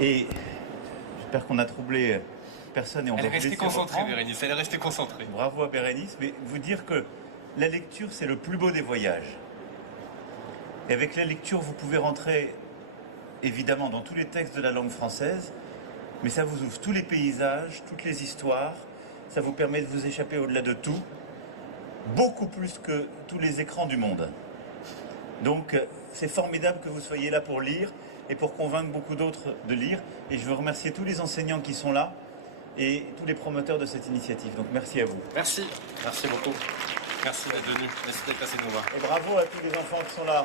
Et j'espère qu'on a troublé personne et on va Elle est vous restée laisser concentrée, reprendre. Bérénice, elle est restée concentrée. Bravo à Bérénice, mais vous dire que la lecture, c'est le plus beau des voyages. Et avec la lecture, vous pouvez rentrer, évidemment, dans tous les textes de la langue française, mais ça vous ouvre tous les paysages, toutes les histoires, ça vous permet de vous échapper au-delà de tout, beaucoup plus que tous les écrans du monde. Donc, c'est formidable que vous soyez là pour lire et pour convaincre beaucoup d'autres de lire. Et je veux remercier tous les enseignants qui sont là et tous les promoteurs de cette initiative. Donc, merci à vous. Merci, merci beaucoup. Merci d'être venu, merci d'être passé nous voir. Et bravo à tous les enfants qui sont là.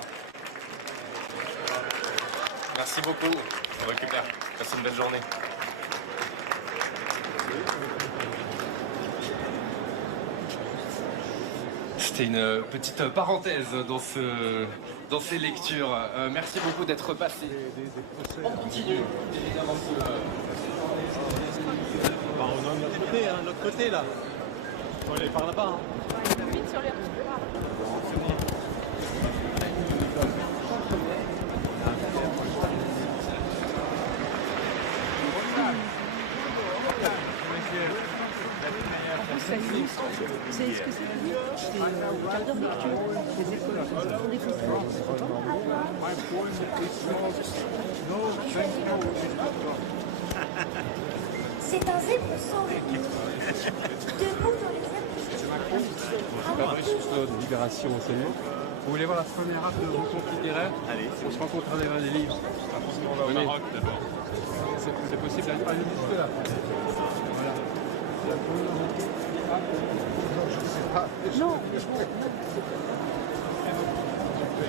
Merci beaucoup, on récupère. Passez une belle journée. C'était une petite parenthèse dans ces lectures. Merci beaucoup d'être passé. On continue, évidemment. On est de l'autre côté, hein, de l'autre côté là. On va aller par là-bas. Hein. Vite sur les Vous savez ce que c'est? C'est le quart d'heure lecture. Les écoles font des conférences. C'est un zèbre sauvé. Debout dans les herbes. Fabrice Souslo de Libération Enseignement. Vous voulez voir la première acte de rencontre littéraire? Allez, on se rencontre à travers des livres. On va au Maroc d'abord. C'est possible, allez visiter là. Voilà. Je ne sais pas. Non. Je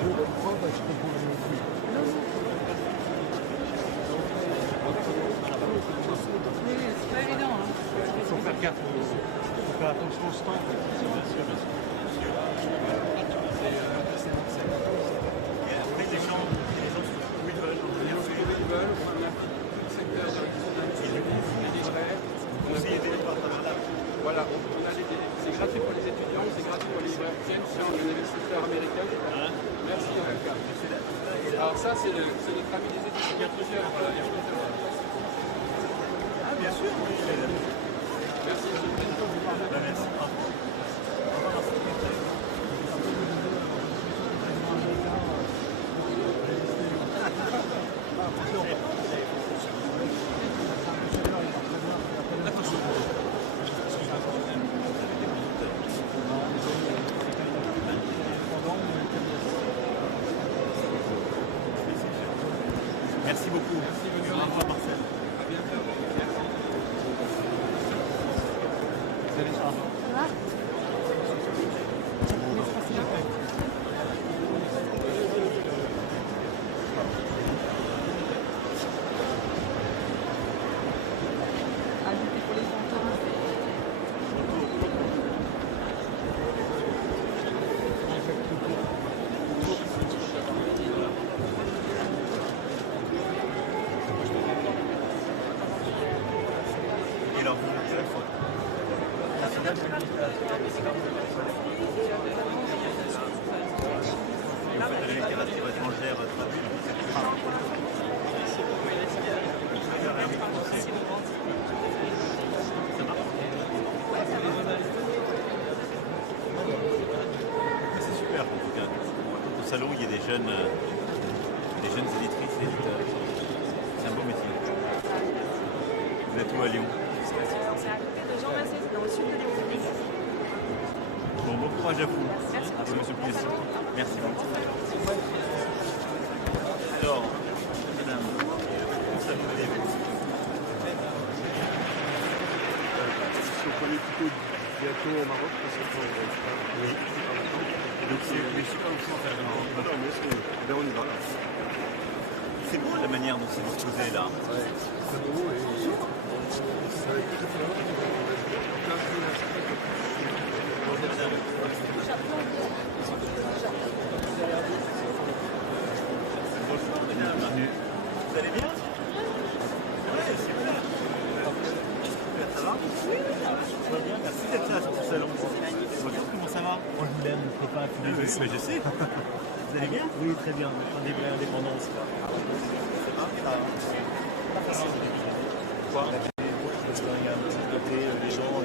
le prends parce que vous le plus. Oui, c'est pas évident. Hein. Il faut faire gaffe, il faut faire attention au stand. Bien sûr, bien sûr. Et après, les gens où ils veulent. Ils veulent, on a un secteur des libraires. Conseiller des livres à travers là. Voilà, on a les délais. C'est gratuit pour les étudiants, c'est gratuit pour les libraires qui viennent sur l'université américaine. Merci en tout cas. Alors ça, c'est notre ami des étudiants. Il y a plusieurs. Ah, bien sûr, oui. Merci. Merci. Merci beaucoup. Merci, au revoir Marcel. À bientôt. Merci. Vous allez ça. Et alors, vous êtes et vous faites de la littérature étrangère traduite. Ça marche. C'est super en tout cas. Au salon, il y a des jeunes éditrices et éditeurs. C'est un beau métier. Vous êtes où à Lyon? C'est à côté de Jean Massé, dans le sud de Lyon. Bon courage à vous. Merci. Et monsieur Plessis. Merci beaucoup. Alors, madame, comment ça vous allez-vous? Si on prenait plutôt bientôt au Maroc, parce que Oui. Donc c'est les super options à faire ben on y va là. C'est beau la manière dont c'est disposé là. C'est beau et ça va être très bien. Plein de Vous allez bien? Ouais, super. Ça va? Oui, ça va bien. Merci d'être là sur ce salon. Bonjour, comment ça va? Moi je l'aime, le copain tous les Oui, deux. mais je sais. Vous allez bien? Oui, très bien. Un des vraies indépendances. Quoi. Ça va? Pourquoi? Parce qu'il y a un petit côté, les gens en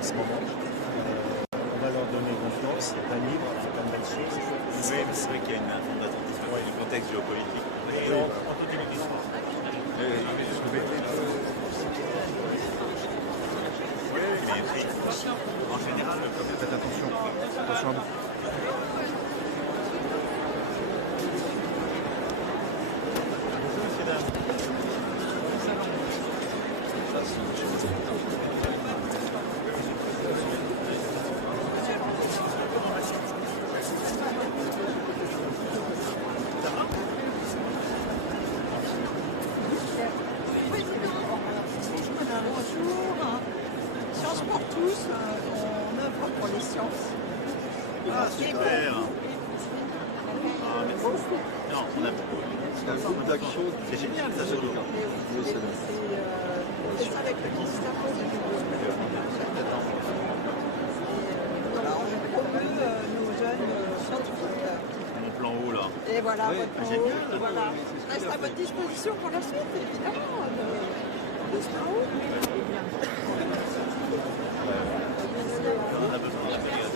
ce moment. On va leur donner confiance, c'est pas libre, c'est pas une belle chose. Oui, mais c'est vrai qu'il y a une forme d'attentisme du contexte géopolitique. Et en toute humilité. En général, faites attention. Attention à vous. Bonjour. Sciences pour tous, on œuvre pour les sciences. Ah, super. Ah, merci. Non, on a beaucoup d'actions. C'est génial, ça, surtout. C'est ça avec le ministère on promeut nos jeunes scientifiques. Mon plan haut, là. Et voilà, Oui, votre génial. plan, voilà. Reste à votre disposition pour la suite, évidemment. De ce plan haut. On a besoin de la période.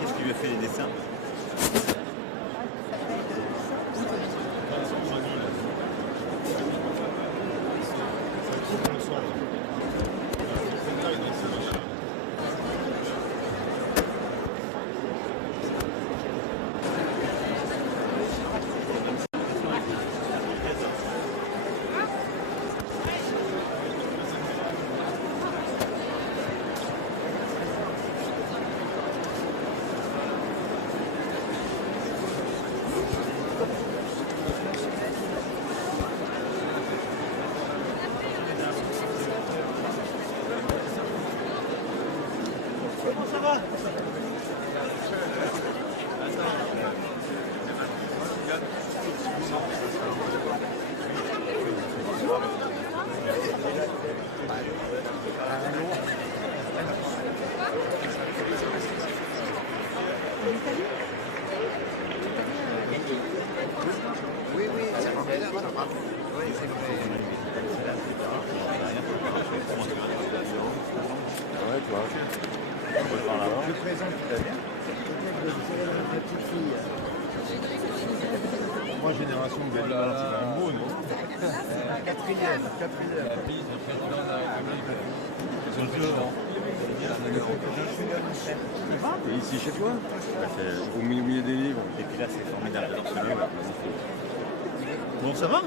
Qu'est-ce qui lui a fait les dessins? Comment ça va? Oui, oui, ça va. Ouais, tu vois. Je présente La petite fille. 3 générations de belles balles, c'est un mot, non? Quatrième. Et ici chez toi? Au milieu des livres. Et puis là, c'est formidable. Bon, ça va?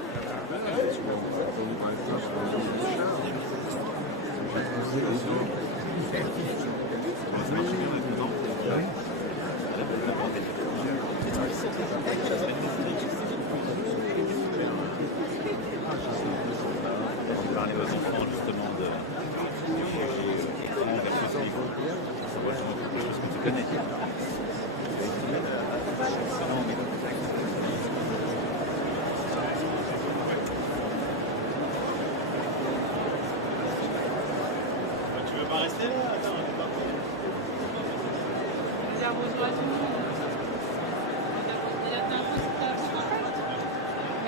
On parlait aux enfants justement de écran versus livre. Ça voit sur quelque chose que tu connais. Tu veux pas rester là? Attends, on est parti.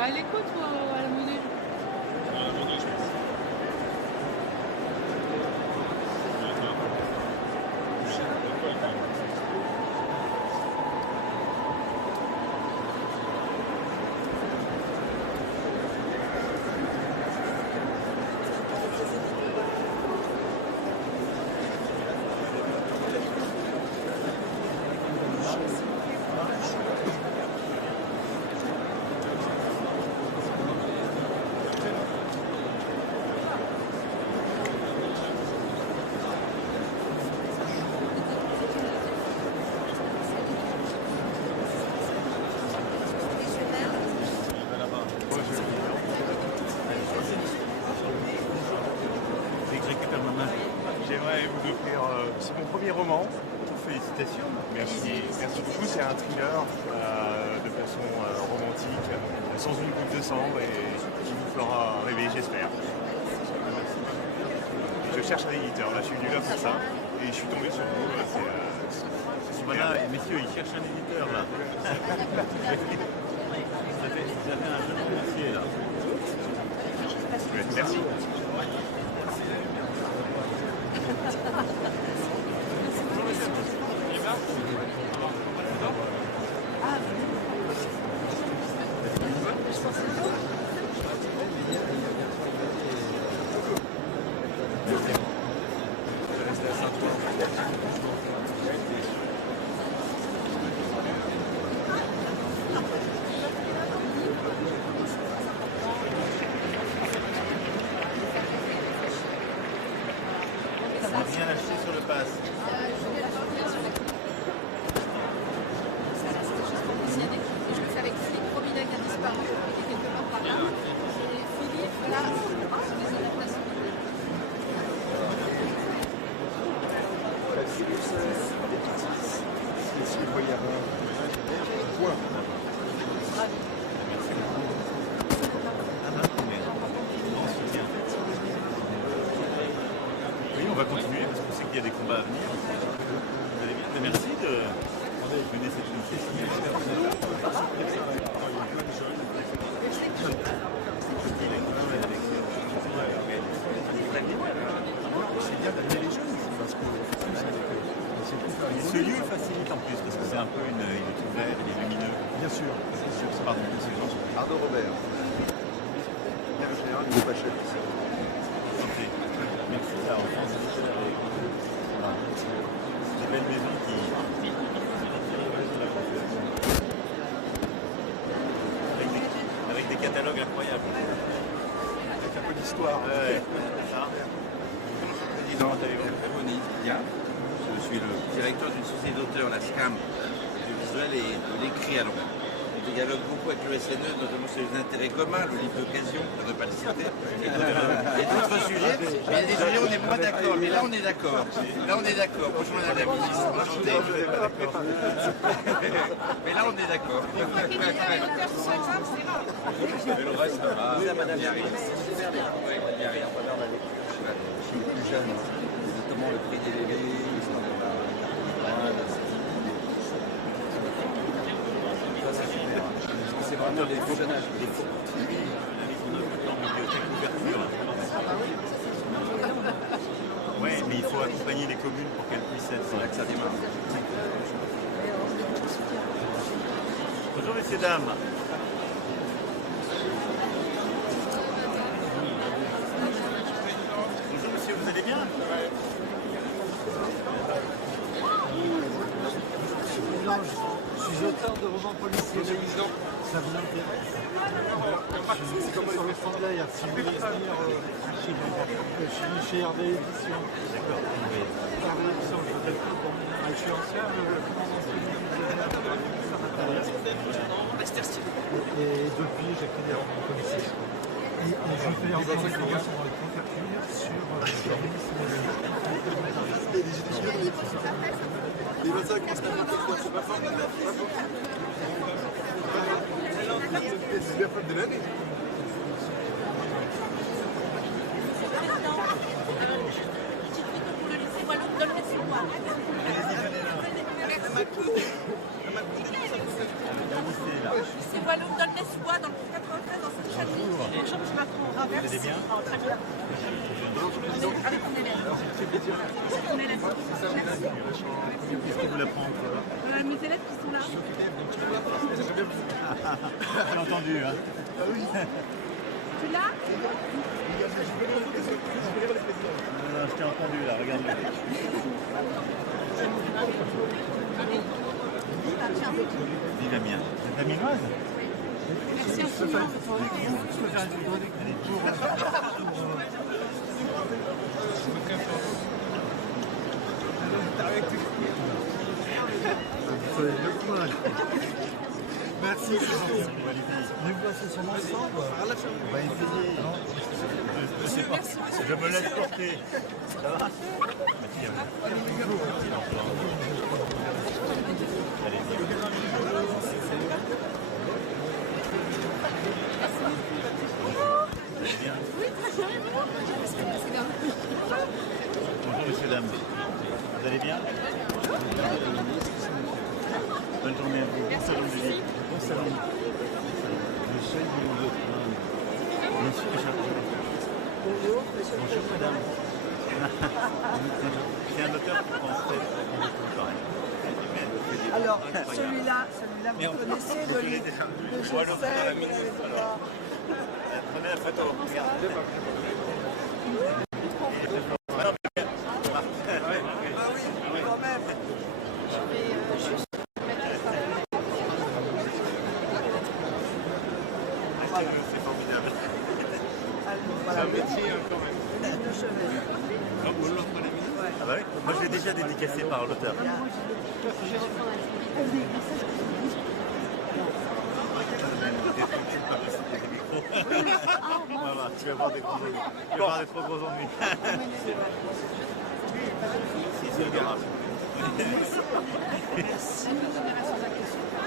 À l'écoute ou à la monnaie? C'est mon premier roman. Félicitations. Merci beaucoup. C'est un thriller de façon romantique, sans une goutte de sang et qui vous fera rêver, j'espère. Je cherche un éditeur. Là, je suis venu là pour ça et je suis tombé sur vous. C'est super. Voilà, et messieurs, ils cherchent un éditeur là. Vous avez un jeune romancier là. Merci. On n'a rien acheté sur le pass. Je le fais avec Philippe Robinet qui a disparu, qui était quelque part par là. Et Philippe, là, sur les adaptations. Oui, on va continuer parce qu'on sait qu'il y a des combats à venir. Vous allez bien. Mais merci de mener cette C'est bien d'amener les jeunes parce que Ce lieu facilite en plus parce que c'est un peu il est tout vert, il est lumineux. bien sûr. Pardon, excusez-moi. Arnaud Robert. Bien le général, il n'est pas chef. Santé. Merci à l'enfance. Voilà. C'est des belles maisons qui. Avec des catalogues incroyables. Avec un peu d'histoire. Ouais, ça. Président, Moni, bien. Je suis le directeur d'une société d'auteurs, la SCAM, du visuel et de l'écrit à Londres. On dialogue beaucoup avec le SNE, notamment sur les intérêts communs, le livre d'occasion, pour ne pas le citer, et d'autres sujets. Mais il y a des sujets où on est moins d'accord, mais là on est d'accord. Là on est d'accord. Bonjour Madame la Ministre, enchantée. Mais là on est d'accord. Mais le reste, ça va. Madame Yari. Oui, Madame Yari. Je suis le plus jeune, notamment le prix des bébés, c'est vraiment des personnages. Oui, mais il faut accompagner les communes pour qu'elles puissent être. C'est là que ça démarre. Bonjour messieurs, dames. Bonjour monsieur, vous allez bien? Je suis auteur de romans policiers. Ça vous intéresse? Je suis comme sur le stand là, si vous voulez venir je suis chez RD Édition. D'accord. RD Édition, je suis ancien et depuis j'écris des romans policiers. Et je fais encore une formation dans les préfectures sur C'est Walloon donne l'espoir dans le 93 dans cette famille. Bonjour, je m'apprends. Vous allez bien? Très bien. Avec mon élève. Mon élève. Merci. Qu'est-ce que vous l'apprendre? Mes élèves qui sont là. J'ai entendu, hein? Tu l'as? Non, je t'ai entendu là, regarde-le. Dis la mienne. C'est ta minoise? Merci infiniment. Merci, c'est gentil. Nous passer son ensemble. On va essayer. Je sais pas. Je me laisse porter. Ça va? Bonjour messieurs, dames. Vous allez bien? Bonne journée à vous. Bon salon de vie. Bon salon. Le seul du monde de Monsieur Bonjour. Bonjour madame. C'est un auteur qui pensait Alors, celui-là, vous connaissez le livre de Joseph. Prenez la photo. Regardez. Quand même. C'est formidable. Voilà, C'est un métier quand même. de chevet. Ah bah oui, moi je l'ai déjà dédicacé par l'auteur. Voilà, tu vas avoir des gros ennuis. Tu vas avoir des trop gros ennuis. C'est le garage.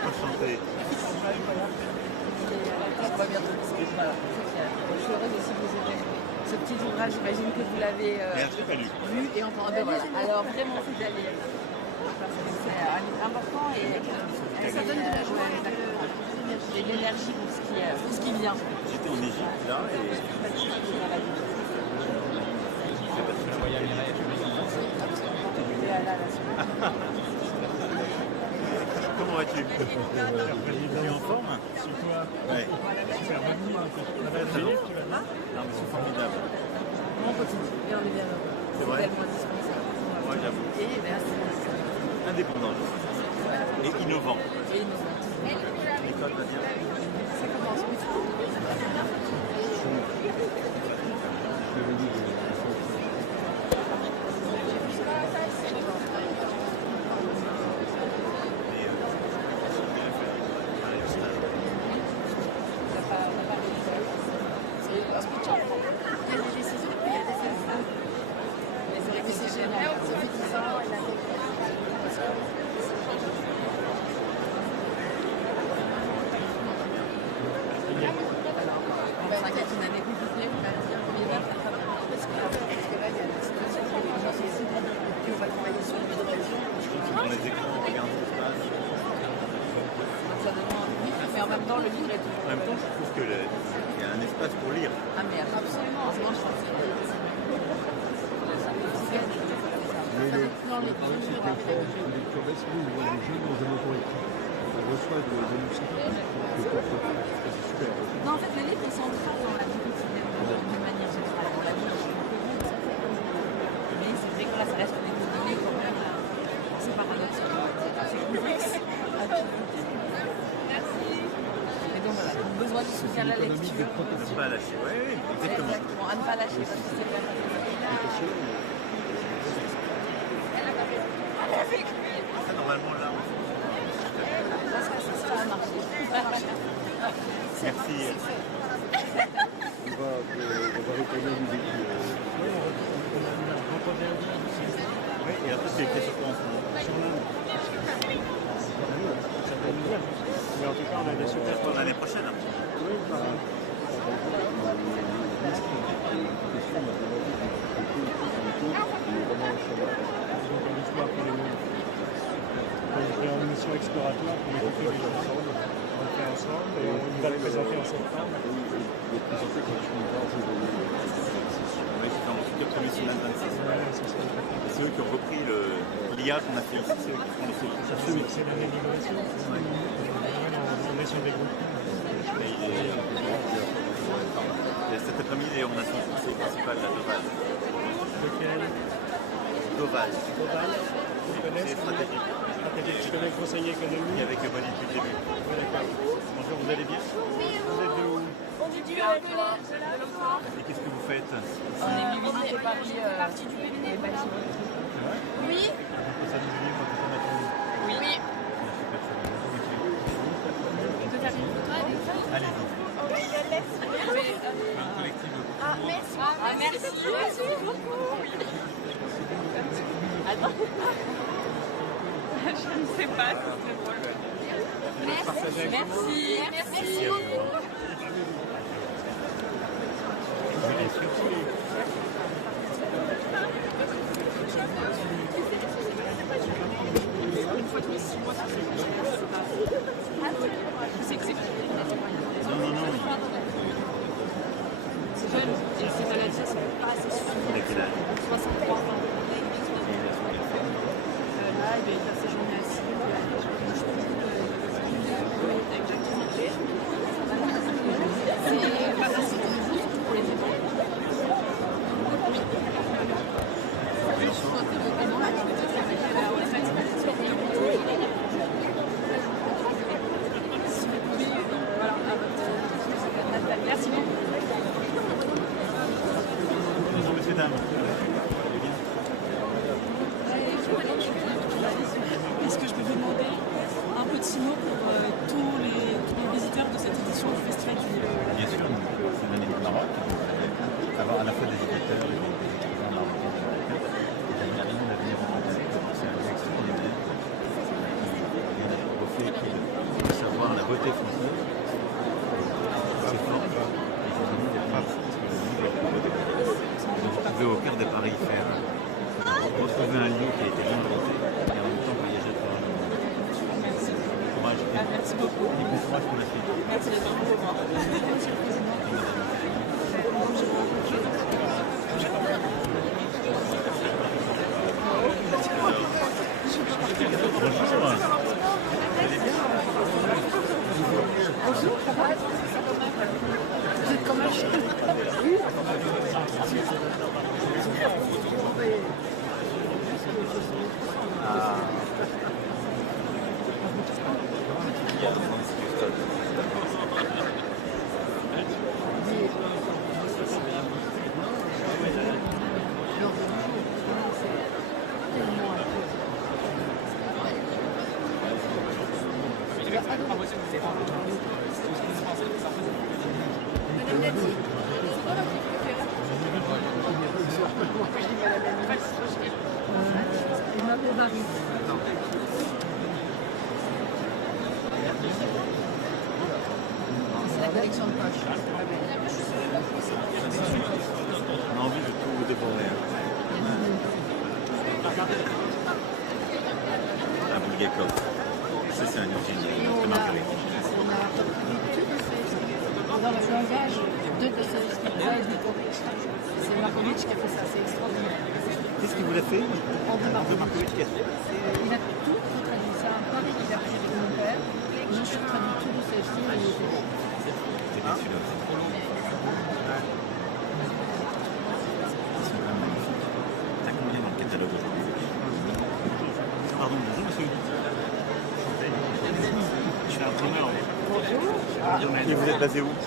Enchanté. Je suis heureuse aussi que vous ayez ce petit ouvrage. J'imagine que vous l'avez vu et entendu. Voilà. Alors vraiment, c'est d'aller. C'est un livre important et ça donne de la joie et de l'énergie pour ce qui vient. J'étais en Égypte là et. Comment vas-tu? Tu es en forme? Sur toi? Ouais. Super. Non mais c'est formidable. On continue et on est bien heureux. C'est vrai? Tellement indispensable. Moi j'avoue. Et merci. Indépendant. Et innovant. Et innovant. L'école va bien. Ça commence. Mais en même temps, le livre est toujours... En même temps, je trouve qu'il y a un espace pour lire. Ah mais absolument, moi je pense que dans les lectures, non, en fait, les livres, ils sont forts dans la vie quotidienne, d'une manière générale. On l'a dit, mais c'est vrai que là, ça reste des données quand même. C'est paradoxal, c'est complexe. Et donc voilà, donc besoin du soutien de la lecture. Ne pas lâcher, oui, exactement. Exactement, à ne pas lâcher parce que c'est pas Ça, normalement, là, je pense que ça a marché. merci. On va rétablir les équipes. Oui, et après, c'est écrit sur quoi en ce moment? Mais en tout cas, on a des super Pour l'année prochaine. l'histoire pour les mondes. On va faire une mission exploratoire pour les écrire les ensemble. On le fait ensemble et on va le présenter en septembre. Oui, c'est dans le premier semaine 26. C'est eux qui ont repris l'IA qu'on a fait ici, c'est eux qui font les solutions. C'est la même innovation. On est sur des groupes. Cet après-midi, on a son conseiller principal, la Doval. Lequel? Doval. Global. Tu connais? C'est stratégique. Tu connais le conseiller économique? Avec Bonnie depuis le début. Bonjour, vous allez bien? Vous êtes de où? On est dû à Et qu'est-ce que vous faites? On est venu visiter Paris, partie du cabinet. Oui. Ça nous dit, moi, quand on a Oui. Super, ça va. Je ne sais pas, c'est drôle. Merci. Merci beaucoup. Une fois tous les 6 mois, c'est que c'est Non. c'est jeune, et cette maladie, c'est pas assez suffisant. Il a quel âge? 63 ans. Là, il est assez jeune assis. C'est pas facile pour les enfants. Merci beaucoup. Bonjour messieurs, dames. Est-ce que je peux vous demander un petit mot pour tous les visiteurs de cette édition du Festival du Livre? Bien sûr, c'est l'année du Maroc. Avoir à la fois des éditeurs et des étudiants marocains de la Réunion de venir rencontrer. C'est un lieu extraordinaire. Au fait de savoir la beauté française. C'est fort. Et c'est fini d'être là parce que le livre est la beauté. Donc vous pouvez au cœur de Paris faire retrouver un lieu qui a été inventé et en même temps voyager à travers le monde. Courage. Merci beaucoup. Et bon courage pour la suite. Merci les gens. Au revoir. Bonjour, ça va? Vous êtes comme un chien. Oui. Madame Dati, c'est quoi votre préféré? Je m'appelle Marie. C'est la collection de poches. On a envie de tout dévorer. Un Bulgakov. Ça, c'est un original. Et on a repris dans le langage de Dostoïevski. C'est Markovitch qui a fait ça, c'est extraordinaire. Qu'est-ce qu'il vous l'a fait? André Markovitch. qui a fait? Il a tout traduit ça. Un pari qu'il a pris avec mon père. Je suis traduit tout Dostoïevski et il était bon. C'est bien celui-là. Ils sont vraiment magnifiques. T'as combien dans le catalogue aujourd'hui? Pardon, bonjour monsieur. Je suis imprimeur. Bonjour. Et vous êtes basé où? Vous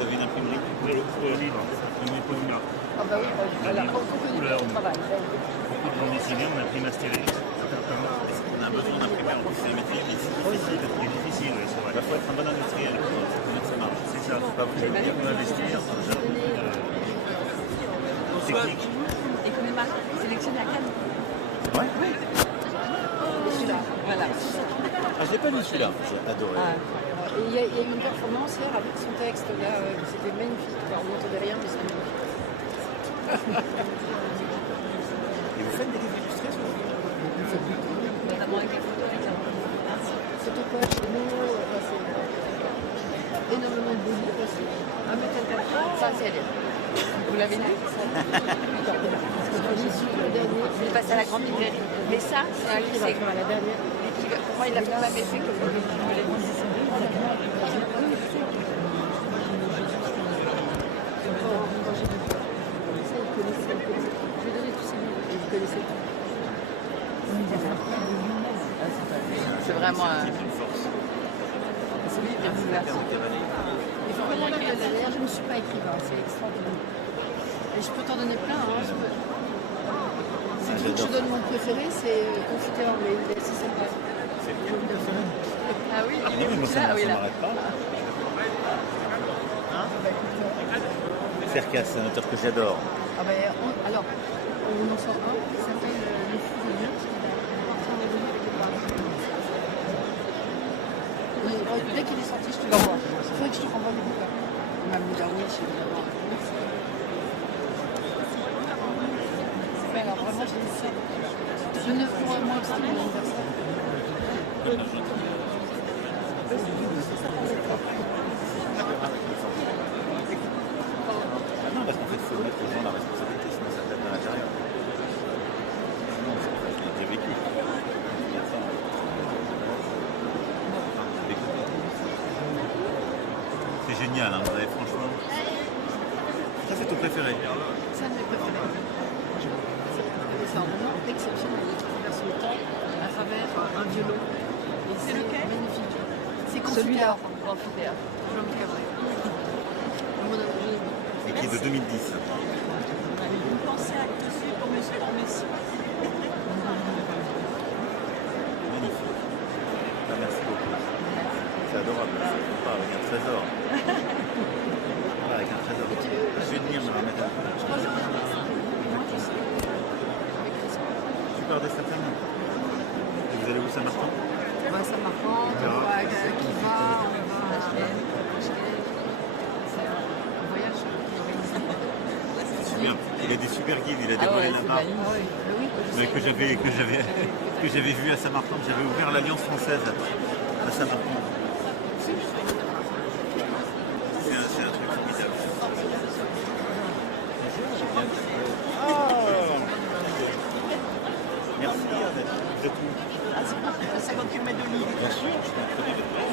avez une imprimerie? Pour le livre, on est Poluna. Ah bah oui, voilà. On travaille. Beaucoup de bandes dessinées, on imprime Astérix, certains. On a besoin d'imprimer en plus, c'est un métier, mais c'est difficile. C'est difficile, oui, c'est vrai. Il faut être un bon industriel pour connaître ça marche. C'est ça, faut pas vous dire qu'on investir. Technique. Et comme est marrant, sélectionné à Cannes. Ouais. Celui-là, voilà. Ah, je l'ai pas lu celui-là, j'ai adoré. Et il y a eu une performance hier avec son texte, là, c'était magnifique. Enfin, on n'entendait rien, mais c'était magnifique. Et vous faites des livres illustrés sur le Notamment avec les photos, avec la photopoche, les mots, c'est énormément de beaux livres aussi. Un métal ça c'est elle. Vous l'avez lu? Je suis le dernier. Il est passé à la grande librairie. Mais ça, c'est un livre à la dernière. Pour moi, il a fait la même effet que le livre. Je vais donner tous ces livres et vous connaissez tout. C'est vraiment un... C'est lui qui a fait ça. Il faut vraiment lire la dernière, je ne suis pas écrivain, c'est extraordinaire. Et je peux t'en donner plein. Hein, si tu veux que je donne mon préféré, c'est Confiteur, mais il est assez sympa. C'est bien le personnage. Ah oui, Non, mais moi, ça ne m'arrête pas. Cercas, c'est un auteur que j'adore. Ah ben, alors, on en sort un qui s'appelle Le Fou de Dieu, qui va partir dès qu'il est sorti, je te l'envoie. Il faudrait que je te renvoie le bouquin. Il m'a mis là, oui, je vais l'avoir. Mais alors vraiment, j'ai essayé. Je ne pourrais moi aussi mon anniversaire. Non, parce qu'en fait, il faut mettre aux gens la responsabilité, sinon ça tape dans l'intérieur. Non, c'est pas, je l'ai déjà vécu. C'est génial, hein, ouais, franchement. Ça, c'est ton préféré. C'est un de mes préférés. C'est un roman exceptionnel. Il traverse le temps à travers un violon. Et c'est magnifique. C'est celui-là, Amphithéâtre. Jean-Luc Cabret. Et qui est de 2010. Vous pensez à dessus pour monsieur et monsieur. Magnifique. Ah, merci beaucoup. C'est adorable. Pas avec un trésor. Pas avec un trésor. Je vais venir me la mettre. Tu pars dès Saint-Martin. Et vous allez où, Saint-Martin? On va à Saint-Martin, on va à Kiva, on va à HLM. C'est un voyage organisé. C'est bien. Il a des super guides, il a dévoilé la marque. Mais que j'avais vu à Saint-Martin, j'avais ouvert l'Alliance française à Saint-Martin. C'est un truc formidable. Merci de tout. C'est quand tu mets de l'huile. Bien sûr, je comprends de toi.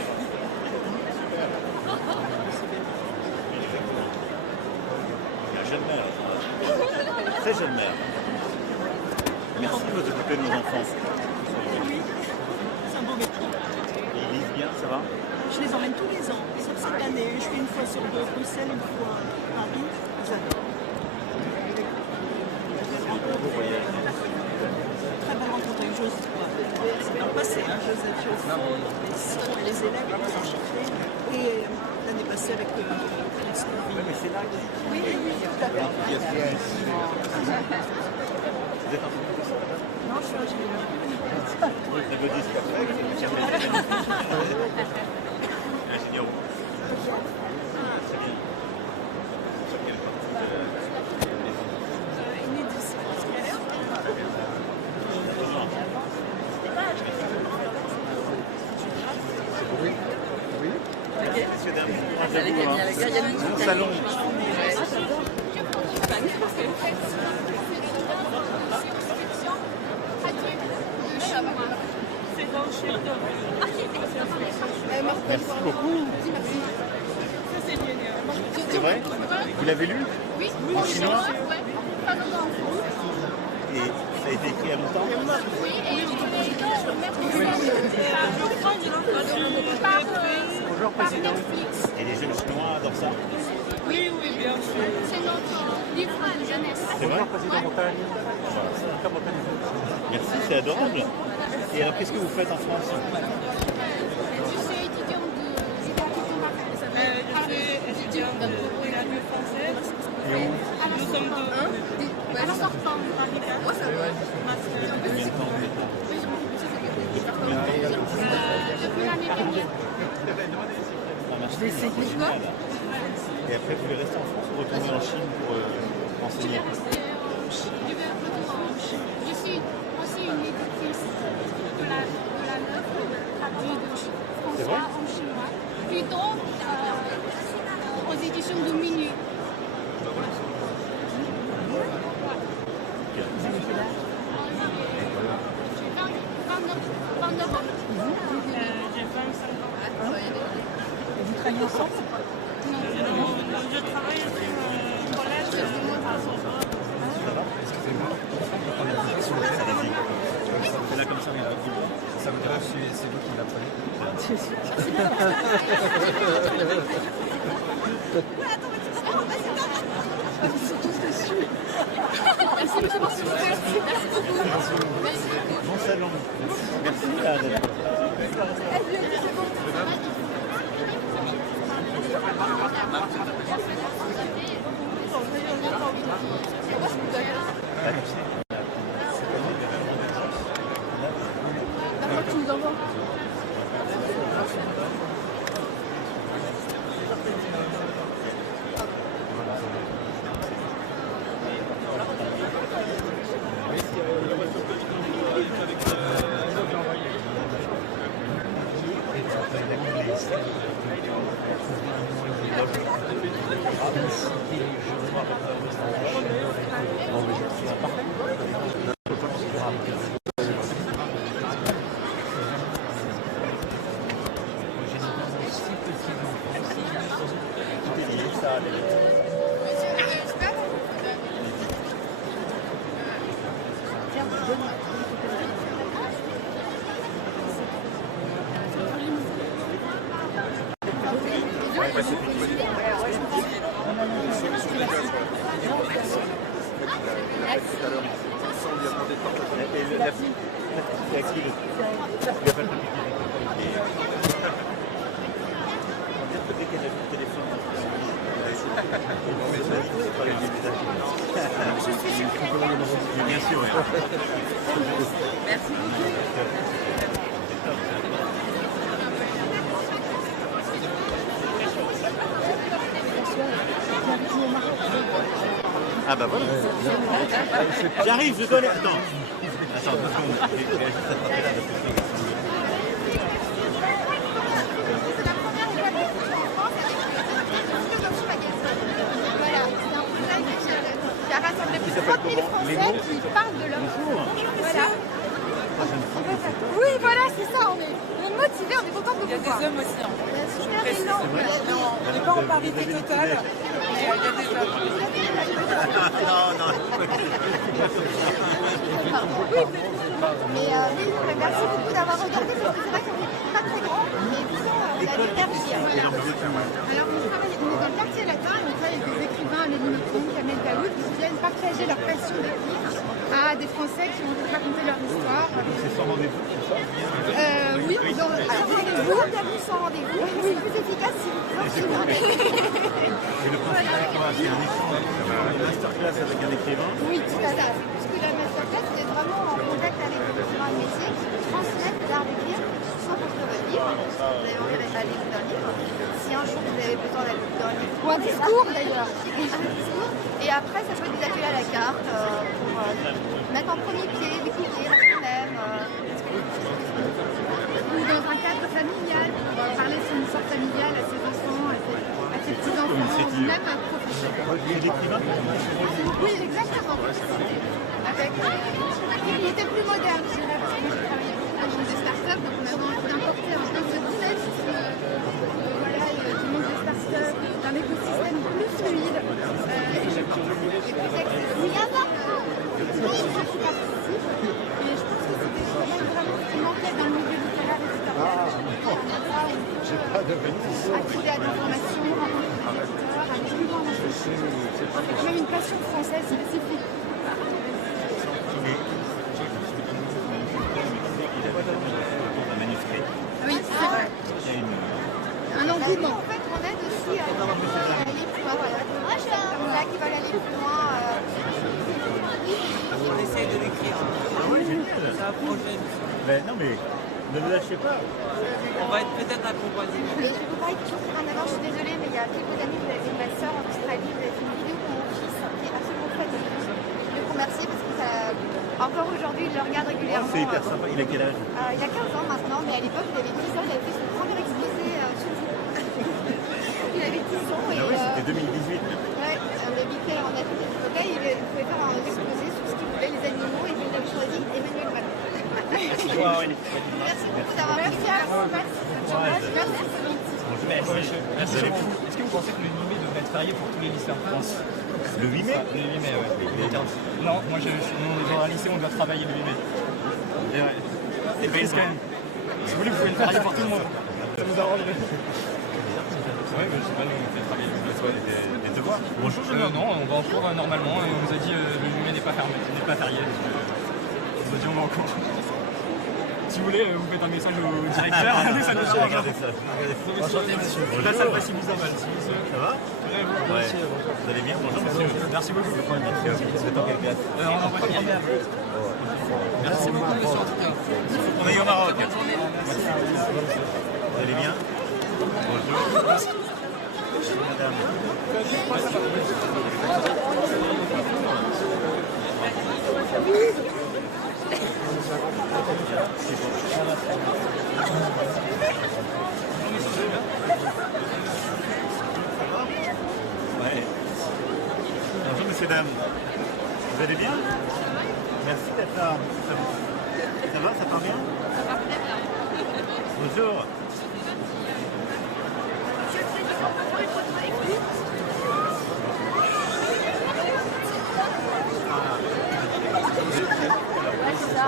La jeune mère. Très jeune mère. Merci de vous occuper de nos enfants. Oui, c'est un beau métier. Ils lisent bien, ça va? Je les emmène tous les ans. Sauf cette année, je fais une fois sur deux, Bruxelles, une fois Paris. Ils adorent. Beau voyage. Très bonne rencontre avec Joseph. C'est dans le passé, hein, Joseph et les élèves qui nous ont cherchés. Et l'année passée avec Alex Corvin. Oui, mais c'est là qu'il Oui, tout à fait. Vous êtes en train de ça? Non, je suis ingénieur. Les bodies, c'est après, c'est ingénieur. C'est bien. Sur quelle partie de la maison? Inédit. Messieurs, dames, mon salon. C'est dans le chef d'œuvre. Merci beaucoup. Ça, c'est génial. C'est vrai? Vous l'avez lu? Oui, En chinois? ouais. Pas longtemps. Et ça a été écrit il y a longtemps? Oui, et je voulais mettre Bonjour, Président. Et les jeunes Chinois adorent ça? Oui, oui, bien sûr. c'est notre livre de jeunesse. C'est vrai? Président Montagne. Merci, c'est adorable. Et alors, qu'est-ce que vous faites en France? Je suis étudiante de littérature marine. Je suis étudiante de littérature française. Et où? Nous sommes deux. Je sors pas. Marika. Combien de temps vous êtes là? Depuis l'année dernière. Ça marche bien, c'est génial. Et après, vous voulez rester en France ou retourner en Chine pour enseigner? Je vais retourner en Chine. Je suis aussi une éditrice de la l'œuvre traduite de François en chinois, plutôt aux éditions de Minuit. J'ai 25 ans. Vous travaillez ensemble? Je travaille aussi au collège. C'est là comme ça, mais là, Ça veut dire que c'est vous qui l'apprenez. bon salon. Merci, Anne. D'abord, tu nous envoies. Bien sûr, oui. Merci beaucoup. Ah bah voilà. J'arrive, je donne. Attends. Attends, 2 secondes. Je vais juste attraper là parce que Voilà, c'est un projet qui a rassemblé plus de 30 000 Français qui parlent de leur jour. Voilà. Oui, voilà, c'est ça, on est motivés, on est contents de vous voir. Il y a des hommes aussi. On n'est pas en parité totale, mais il y a des hommes. Mais merci beaucoup d'avoir regardé, parce que c'est vrai qu'on n'est pas très grand, mais disons, on a des quartiers. Voilà. Alors, on est dans le quartier latin, et on travaille avec des écrivains, Lénine Lecomte, Kamel Daoud, qui viennent partager leur passion d'écrire à des Français qui vont raconter leur histoire. c'est sans rendez-vous, c'est ça? Oui, alors vous, bienvenue sans rendez-vous. C'est plus efficace si vous pouvez C'est le principe c'est quoi? C'est un échange, une masterclass avec un écrivain. Oui, tout à fait. Parce que la masterclass, c'est vraiment en contact avec les écrivains de métier qui transmettent l'art d'écrire sans contrevenir. Vous avez envie d'aller lire d'un livre. Si un jour vous avez besoin d'aller lire un livre, ou un discours d'ailleurs, un discours. Et après, ça peut être des ateliers à la carte pour mettre en premier pied, découvrir ce qu'on aime. Ou dans un cadre familial, pour parler de son histoire familiale à ses enfants, à ses petits-enfants, même à professionnels. L'écrivain? Oui, exactement. Avec il était plus moderne, je dirais, parce que moi, je travaillais beaucoup dans le monde des startups, donc on avait envie d'importer un peu ce dynamisme du monde des startups, d'un écosystème plus fluide et plus accessible. Et je pense que c'était vraiment ce qui manquait dans le milieu littéraire et accéder à de l'information, rencontrer des lecteurs, aller plus loin. C'est quand même une passion française spécifique. Un manuscrit. Oui, c'est vrai. Un engouement. En fait, on aide aussi à aller plus loin. Voilà. Là qui veulent aller plus loin. On essaie de l'écrire. Ah ouais, génial. C'est un projet. Ben non mais ne le lâchez pas. On va être peut-être accompagné. Et je ne peux pas être toujours sur un avant, je suis désolée, mais il y a quelques années, vous avez ma soeur en Australie, vous avez fait une vidéo pour mon fils qui est absolument fabuleux. Je le remercie parce que encore aujourd'hui, il le regarde régulièrement. C'est hyper sympa. Il a quel âge? Il a 15 ans maintenant, mais à l'époque, il avait 10 ans, il avait fait son premier exposé sur vous. Il avait 10 ans et... Ah oui, c'était 2018. Ouais, on habitait en Afrique. Donc là, il pouvait faire un exposé sur ce qu'il voulait, les animaux, et il a choisi Emmanuel Macron. Merci beaucoup d'avoir réussi à vous. Merci. Merci beaucoup. Est-ce que vous pensez que le 8 mai devrait être férié pour tous les lycéens en France? Le 8 mai? Le 8 mai, ouais. Non, moi on est dans un lycée, on doit travailler le 8 mai. Et ouais. C'est triste quand même. Si vous voulez, vous pouvez le férier pour tout le monde. Ça vous arrange. Ouais, mais je sais pas, nous on fait travailler le 8 mai. Des devoirs? Bonjour, non, on va en cours normalement et on nous a dit le 8 mai n'est pas fermé, n'est pas férié. Donc, on nous a dit on va en cours. Si vous voulez, vous faites un message au directeur, ça nous change. Regardez ça. Enchanté, monsieur. Là, ça passe vous en mal. Ça va? Ouais. Vous allez bien? Bonjour, monsieur. Merci beaucoup. Merci à vous. Vous êtes en quelle classe? On en première. Merci beaucoup, monsieur, en tout cas. On est au Maroc. Vous allez bien? Bonjour. Madame. Ouais. messieurs, dames. Vous allez bien? Merci d'être là. Ça va, ça part bien? Ça va très bien. Bonjour. Monsieur le Président, on peut faire une photo avec lui? Ouais, c'est ça.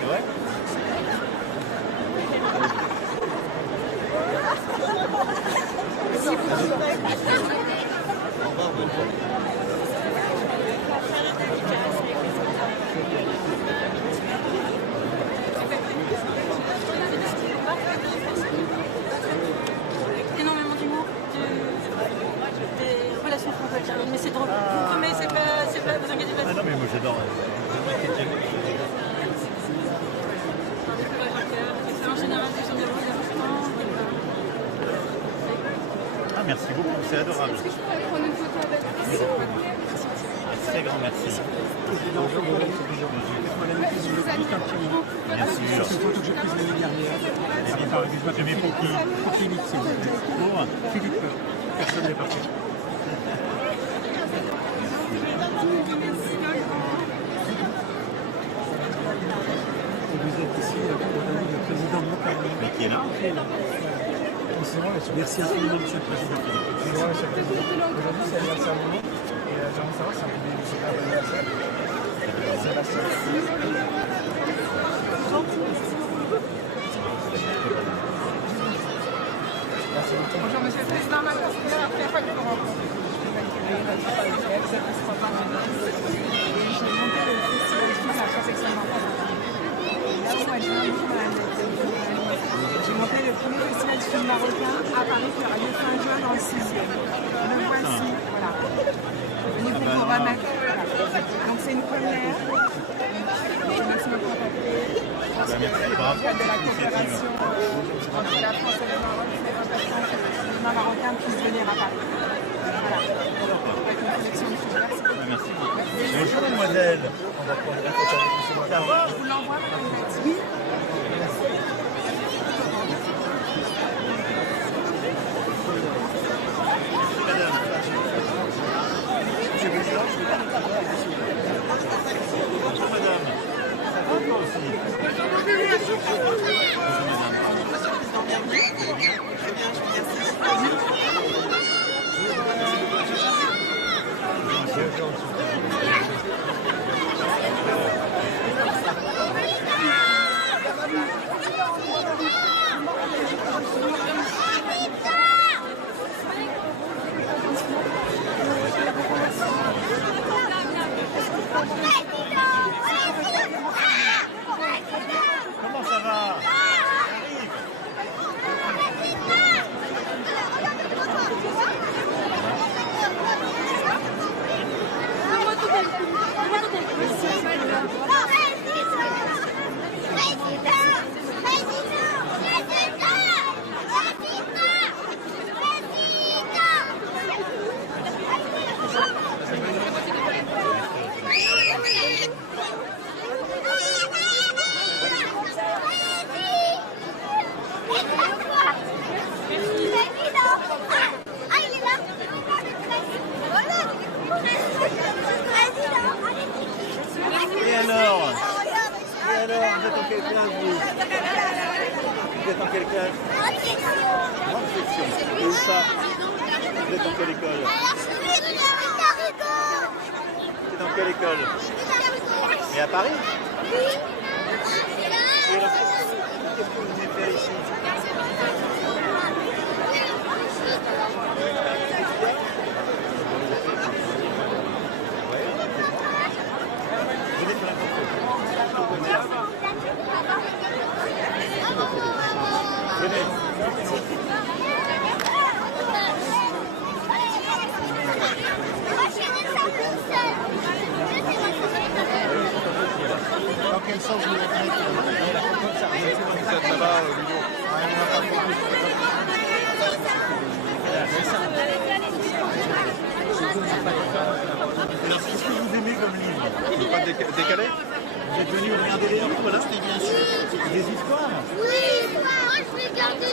C'est vrai? Énormément d'humour, des relations franco-algériennes, mais c'est drôle. Vous promet, c'est pas, vous inquiétez pas. Ah non, mais moi j'adore. L'expérience générale des gens de Ah, merci beaucoup, c'est adorable. Est-ce que je pourrais prendre une photo avec vous? Un très grand merci. Bien sûr. C'est une photo que j'ai prise l'année dernière. Je mets pour qui? Pour Philippe, s'il vous plaît. Pour Philippe, personne n'est parti. Vous êtes ici le président de mon Parlement. Mais qui est là? Merci infiniment, monsieur le président. Aujourd'hui, c'est l'anniversaire de Momo. Et j'aimerais savoir si c'est pas un bon anniversaire. C'est la seule. Bonjour Monsieur le Président, Macron, c'est la première fois que je vous rencontre. J'ai monté le festival de films à la section d'enfance. Là où moi, j'ai monté le premier festival de films marocain à Paris qui aura lieu fin juin dans le 6e. Le voici, voilà. Venez pour Ramac. Donc c'est une première. Merci de me contacter. Merci, bravo. De la coopération entre la France et le Maroc, c'est important que les cinémas marocains puissent venir à Paris. Voilà. Avec une collection de films. Merci beaucoup. Bonjour mademoiselle. Ça va? Je vous l'envoie, madame Mathieu. Oui. Bonjour madame. Ça va toi aussi? Comment ça va? Et alors, vous êtes en quelle classe vous? Vous êtes en quelle classe? Grande section. Et où ça? Vous êtes en quelle école? C'est dans quelle école? Et à Paris? Et alors, qu'est-ce que vous venez faire ici? Venez faire la photo. Venez. Dans quel sens vous êtes mettre? Ça va au niveau. Alors, qu'est-ce que vous aimez comme livre? Vous pas décalé? Vous êtes venu regarder les héros, là? Bien sûr. Des histoires? Oui, moi je regarde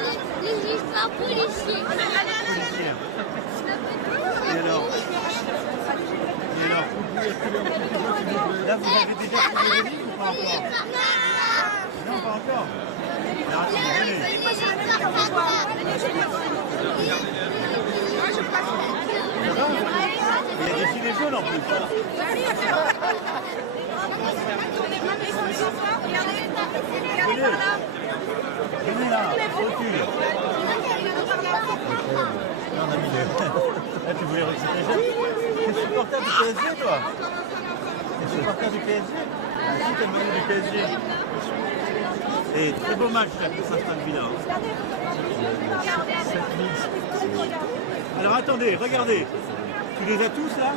les histoires policières. Et alors? alors, là, vous avez déjà trouvé des livres ou pas encore? Non, pas encore. Alors, attendez, venez. Il y a des gilets jaunes en plus. Venez là, recule. Non, on a mis le... Là, tu voulais réciter ça. Tu es supporter du PSG, toi? Tu es supporter du PSG? Ah, si, t'es venu du PSG. Et très beau match, là, pour Aston Villa. Alors, attendez, regardez. Tu les as tous, là?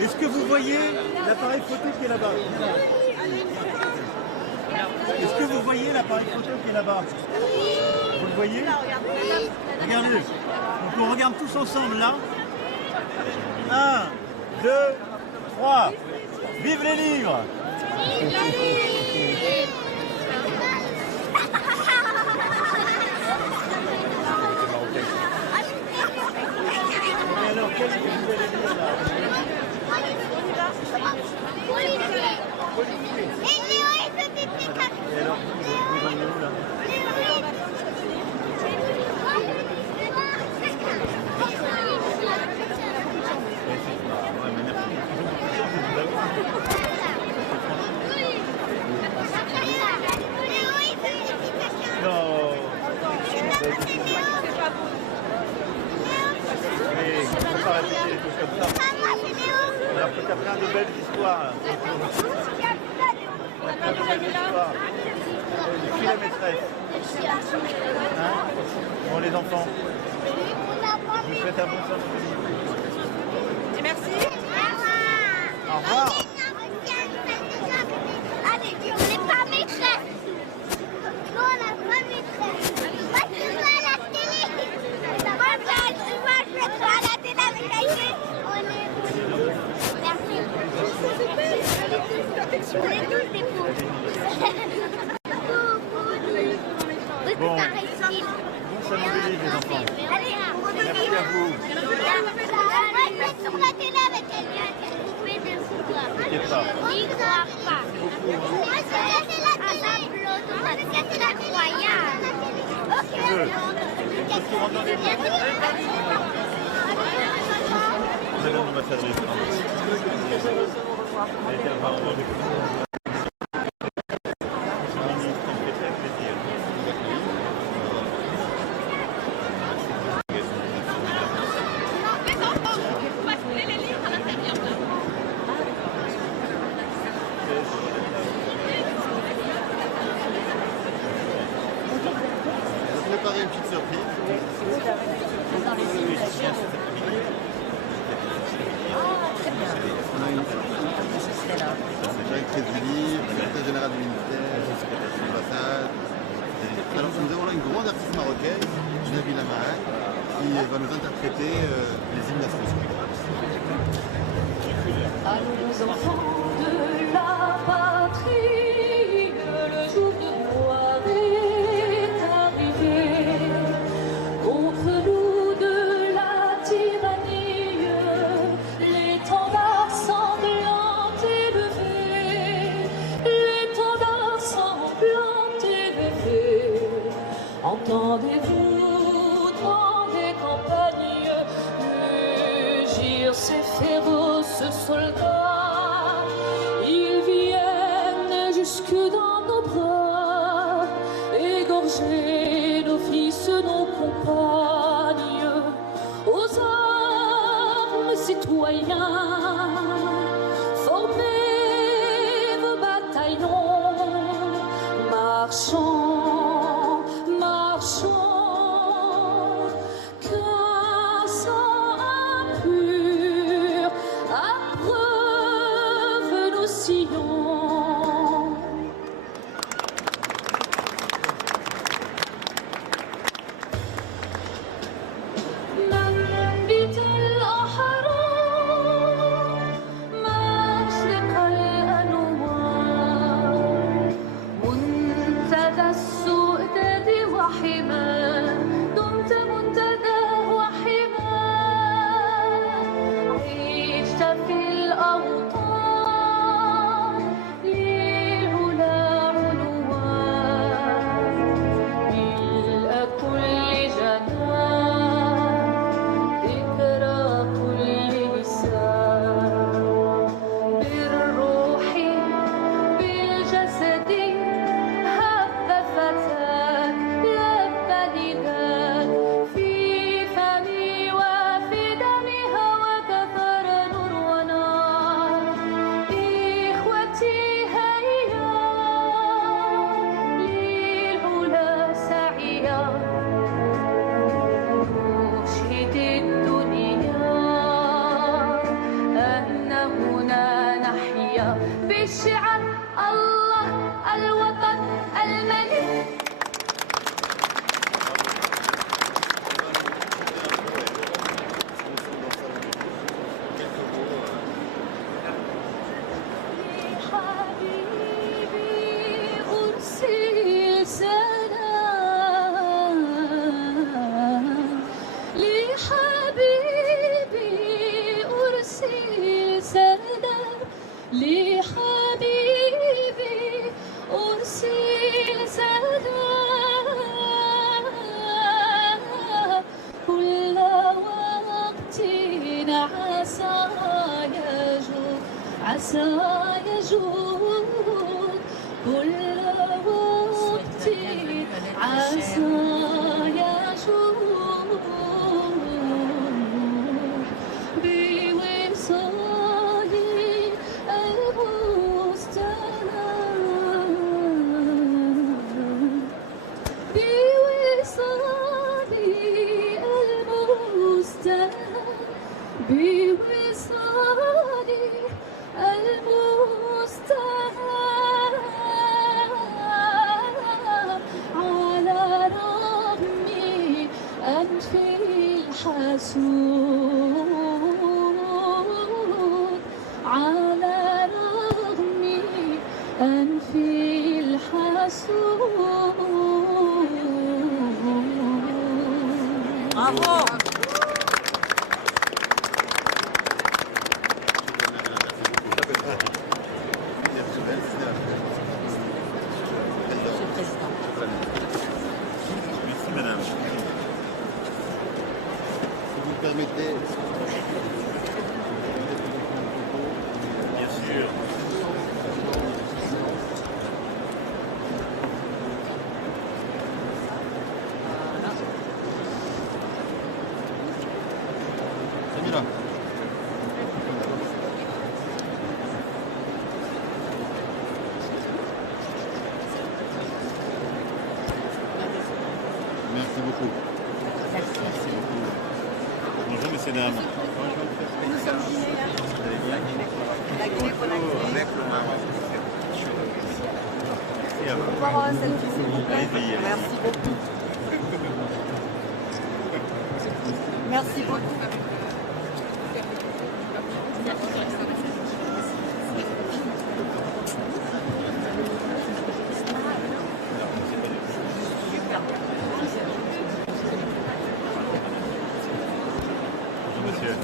Est-ce que vous voyez l'appareil photo qui est là-bas? Est-ce que vous voyez l'appareil photo qui est là-bas? Vous le voyez? Regardez. Donc on regarde tous ensemble là. 1, 2, 3. Vive les livres! Et alors, quel livre vous allez lire là? Et alors, vous en êtes où là? Alors que tu as plein de belles histoires. Plein de belles histoires. Qui est la maîtresse? Hein? Bon les enfants, je vous souhaite un bon sens de livre. Et merci. Au revoir. Allez, on n'est pas maîtresse. Non, on n'a pas maîtresse. Moi, tu vas à la télé. Moi, je vais à la télé avec la télé. On est... Merci. On est tous des fous. Bon salon des livres les enfants. Merci à vous. Sur la télé avec quelqu'un qui est coupé de pouvoir. T'inquiète pas. J'y crois pas. Moi, je vais laisser la télé. C'est incroyable. Ok. Madame l'ambassadrice. Elle était là-bas en haut. Préparer une petite surprise. On a une directrice du livre, secrétaire général du ministère, secrétaire de l'ambassade. Alors nous avons là une grande artiste marocaine, Nabila Marak, qui va nous interpréter les hymnes nationaux. Allons enfants de la patrie, le jour de gloire est arrivé. Contre nous de la tyrannie, l'étendard sanglant élevé, l'étendard sanglant élevé. Entendez-vous dans les campagnes mugir ces féroces soldats? Ils viennent jusque dans nos bras, égorger nos fils, nos compagnes. Aux armes, citoyens, formez vos bataillons, marchons, marchons, qu'un sang impur approuve nos sillons. الشعب الله الوطن الملك لحبيبي أرسل سلام كل وقت عسى يجود كل وقت عسى يجود بوصال بوصال المستهام على رغم أنف الحسود على رغم أنف الحسود Bravo. Merci madame. Si vous me permettez. Bien sûr. Samira. Merci beaucoup. Bonjour messieurs dames. Nous sommes guinéens. La Guinée-Conakry. Pour un selfie, s'il vous plaît. Merci beaucoup. Merci beaucoup. Bonjour monsieur.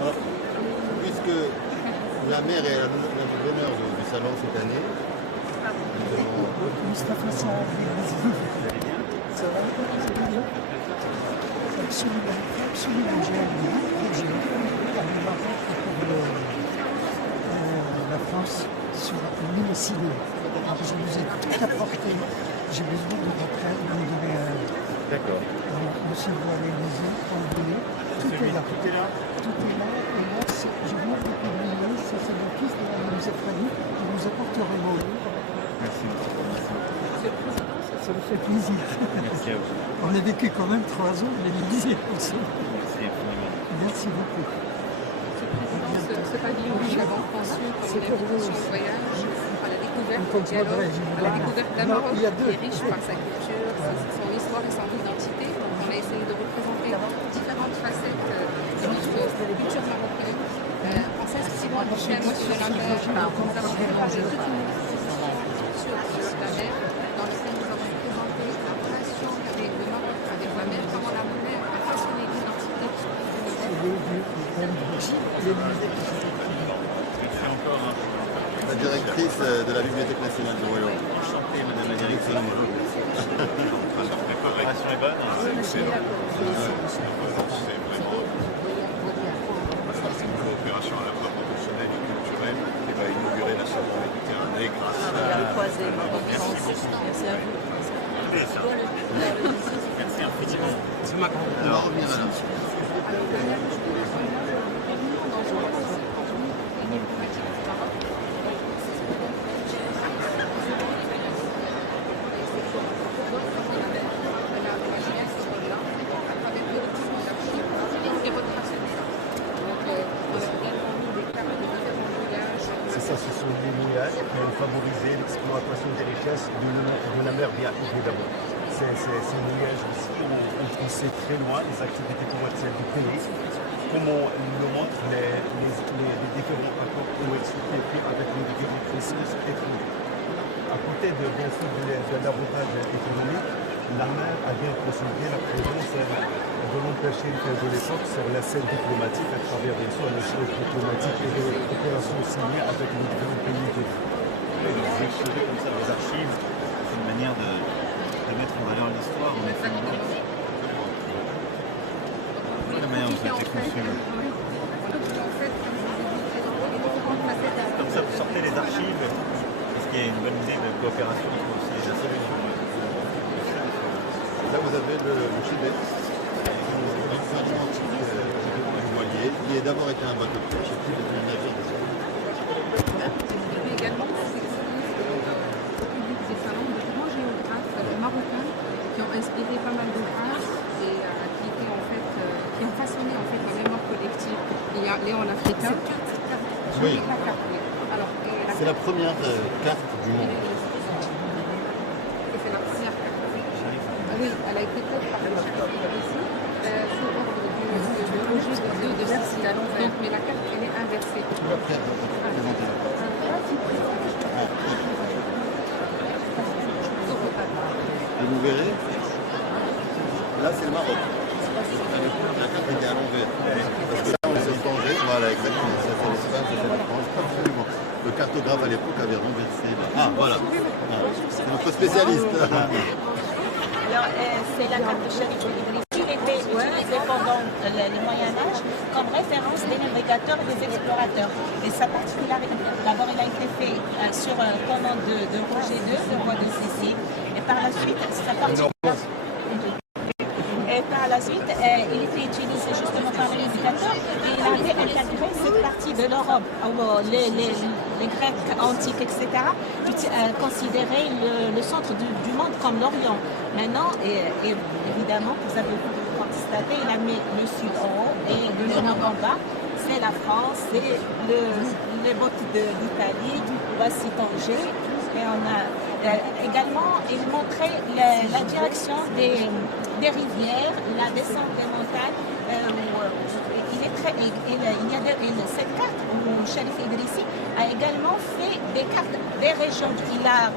Alors, puisque la mère est l'honneur du salon cette année, nous allons... Moustapha Saad, ça va? Absolument, absolument, j'ai un grand projet avec ma rencontre pour la France sur une île Sydney. Alors, je vous ai tout apporté, j'ai besoin de votre aide, vous me direz D'accord. monsieur voit l'Élysée, Anglais, tout est là. Tout est là. Tout est là, et là, je viens de publier, ça c'est mon fils de la Musafani, je vous apporterai mon livre. Merci. Ça me fait plaisir. Merci à vous. On a vécu quand même 3 ans à l'Élysée ensemble. Merci infiniment. Merci beaucoup. Ce pavillon que nous avons conçu comme une invitation au voyage, à la découverte, à la découverte d'un Maroc qui est riche par sa culture, son histoire et son identité. On a essayé de représenter différentes facettes de notre culture marocaine. En s'inscrivant dans le thème de la mer, nous avons préparé toute une sur la mer, dans lequel nous avons présenté la relation qu'avait le Maroc avec la mer, comment la mer a façonné l'identité. Merci encore. La directrice de la Bibliothèque nationale de Royan. Enchanté madame la directrice. La préparation est bonne. C'est excellent. C'est vraiment une coopération à la fois professionnelle et culturelle qui va inaugurer la saison méditerranée grâce Merci à vous. Merci infiniment. On va revenir à la favoriser l'exploitation des richesses de la mer bien évidemment. C'est un liège aussi où c'est très loin les activités commerciales du pays. Comme on le montre les différents accords qui ont été pris avec les différentes ressources étrangères. À côté bien sûr de l'avantage économique, la mer a bien consolidé la présence de l'empêcher de l'époque sur la scène diplomatique à travers bien sûr les choses diplomatiques et des coopérations signées avec les différents pays du monde. Les archives comme ça, les archives, c'est une manière de mettre en valeur l'histoire, en effet. La manière dont ça a été conçu. Comme ça, vous sortez les archives, est-ce qu'il y a une bonne idée de coopération entre aussi les archives? Là, vous avez le Chibet, du voilier, qui a d'abord été un bateau de pêche et puis devenu un navire de service. Également, c'est au public des salons de grands géographes marocains qui ont inspiré pas mal d'ouvrages et qui ont façonné en fait la mémoire collective. Il y a Léon l'Africain. Oui. Alors, c'est la première carte du monde. C'est la première carte. Oui, elle a été faite par le ici, sous ordre du Roger de Sicile. Donc, mais la carte, elle est inversée. Et vous verrez, là c'est le Maroc. La carte était à l'envers. Parce que là on s'est changé, voilà exactement. Ça fait l'Espagne, ça fait la France, absolument. Le cartographe à l'époque avait renversé. Ah voilà. C'est notre spécialiste. Alors, c'est la carte de Sharif Idrissi. Il était utilisé pendant le Moyen-Âge comme référence des navigateurs et des explorateurs. Et sa particularité, d'abord, il a été fait sur commande de Roger II, le roi de Sicile. Et par la suite, il était utilisé justement par les navigateurs et il avait intégré cette partie de l'Europe où les Grecs antiques, etc., considéraient le centre du monde comme l'Orient. Maintenant, et évidemment, vous avez constaté, il a mis le sud en haut et le nord en bas. C'est la France, c'est les bottes d'Italie, voici Tanger. Et on a également, il montrait la direction des rivières, la descente des montagnes. Cette carte où Sharif Idrissi a également fait des cartes des régions. Il a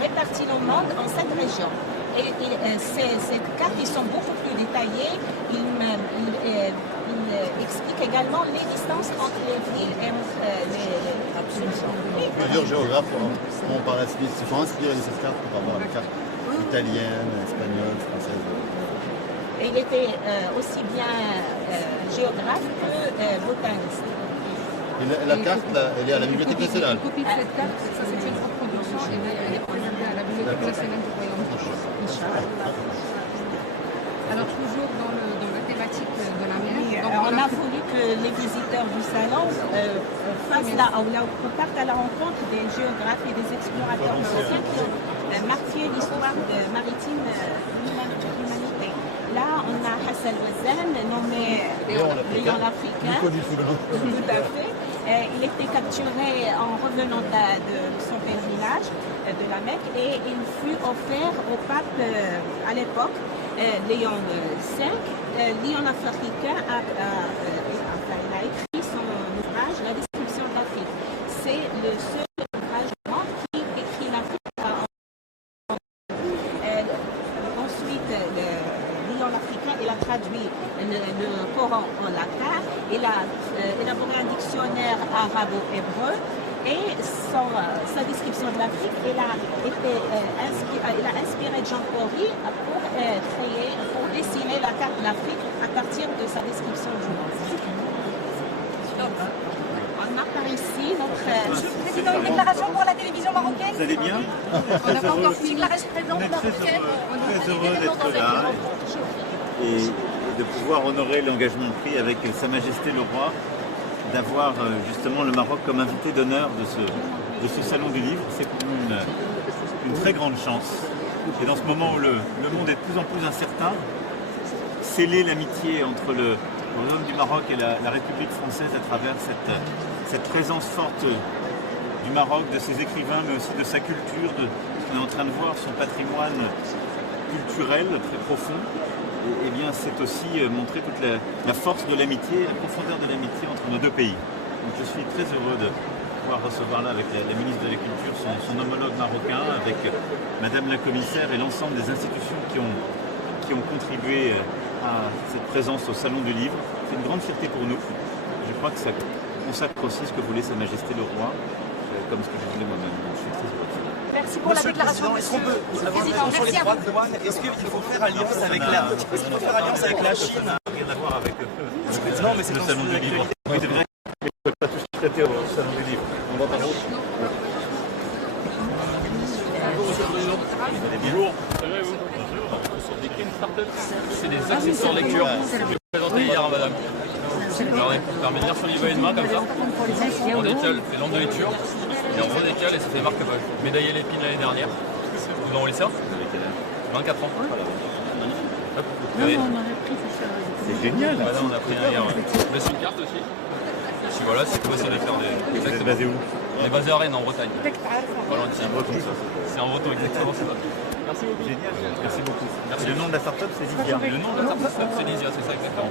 réparti le monde en 7 régions. Et ces cartes, ils sont beaucoup plus détaillées. Il explique également les distances entre les villes et entre les... Plusieurs géographes ont par la suite se sont inspirés de cette carte pour avoir la carte italienne, espagnole, française. Et il était aussi bien géographe que botaniste. Et la carte, elle est à la Bibliothèque nationale. Une copie de cette carte, ça c'est une reproduction. Elle est présentée à la Bibliothèque nationale du Royaume. Alors toujours dans la thématique de la mer. On a voulu que les visiteurs du salon partent à la rencontre des géographes et des explorateurs marocains qui ont marqué l'histoire maritime de l'humanité. Là, on a Hassan Wazan, nommé Léon l'Africain. Tout à fait. Il était capturé en revenant de son pèlerinage de la Mecque et il fut offert au pape à l'époque, Léon V. Léon l'Africain a écrit son ouvrage, La description de l'Afrique. C'est le seul ouvrage du monde qui décrit l'Afrique. Ensuite, Léon l'Africain, il a traduit le Coran en latin, il a élaboré un dictionnaire arabo-hébreu et sa description de l'Afrique, il a inspiré Jean Corry pour dessiner la carte de l'Afrique à partir de sa description du monde. Donc, on a par ici notre... Président, une déclaration pour la télévision marocaine. Vous allez bien? On n'a pas encore fini la présidente marocaine. On est très heureux d'être là et de pouvoir honorer l'engagement pris avec Sa Majesté le Roi, d'avoir justement le Maroc comme invité d'honneur de ce salon du livre. C'est une très grande chance. Et dans ce moment où le monde est de plus en plus incertain, sceller l'amitié entre le royaume du Maroc et la République française à travers cette présence forte du Maroc, de ses écrivains, mais aussi de sa culture, de ce qu'on est en train de voir, son patrimoine culturel très profond. Et bien c'est aussi montrer toute la force de l'amitié, la profondeur de l'amitié entre nos deux pays. Donc je suis très heureux de pouvoir recevoir là avec la ministre de la Culture son homologue marocain, avec Madame la Commissaire et l'ensemble des institutions qui ont contribué à cette présence au Salon du Livre. C'est une grande fierté pour nous. Je crois que ça consacre aussi ce que voulait Sa Majesté le Roi, comme ce que je voulais moi-même. Je suis très heureux. Merci pour la déclaration. Est-ce qu'on peut avoir sur les droits de douane? Est-ce qu'il faut faire alliance avec la Chine? Rien à voir avec non, mais c'est le Salon du Livre. Oui, c'est vrai qu'on ne peut pas tous traiter au Salon du Livre. On va par où? Bonjour. C'est des accessoires lecture. Je vais vous présenter hier à madame. Alors, ça permet de lire son livre à une main comme ça. On décale, c'est lampe de lecture. Et on redécale et ça fait marque-page. Médaillé l'épine l'année dernière. Vous envoyez ça 24 ans. Hop, c'est génial. Voilà, on a pris un hier. On laisse une carte aussi. Si voilà, c'est possible de faire des. Vous êtes basé où? On est basé à Rennes en Bretagne. Voilà, c'est un breton ça. C'est un breton exactement, c'est ça. Merci beaucoup. Génial, merci beaucoup. Merci. Le nom de la start-up c'est Lydia. Le nom de la start-up c'est Lydia, c'est ça exactement.